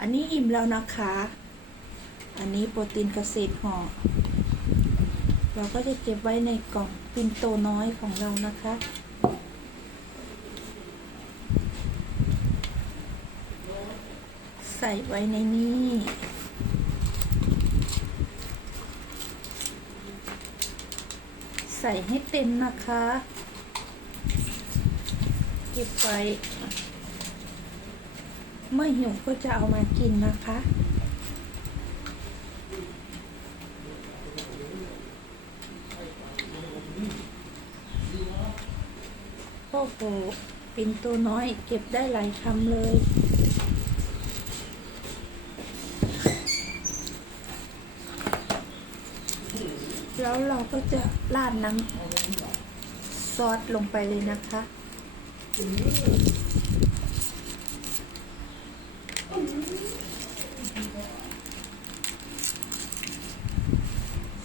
อันนี้อิ่มแล้วนะคะ อันนี้โปรตีนเกษตรห่อ เราก็จะเก็บไว้ในกล่องปินโตน้อยของเรานะคะ ใส่ไว้ในนี้ใส่ให้เต็มนะคะ เก็บไว้ เมื่อหิวก็จะเอามากินนะคะ โอ้โหปินตัวน้อยเก็บได้หลายคำเลยแล้วเราก็จะราดน้ำซอสลงไปเลยนะคะ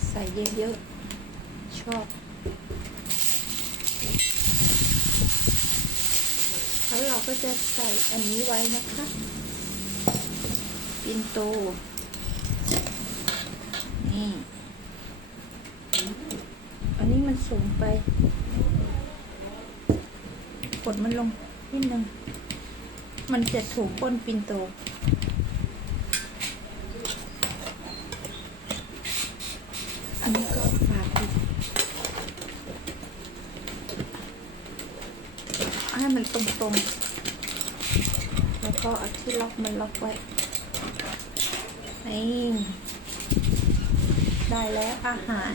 ใส่เยอะๆ ชอบแล้วเราก็จะใส่อันนี้ไว้นะคะปินโต นี่ อันนี้มันสูงไป กดมันลงนิดนึง มันจะถูกก้นปินโต อันนี้ก็ฝากอีกให้มันตรงๆ แล้วก็เอาที่ล็อกมันล็อกไว้ นี่ ได้แล้วอาหาร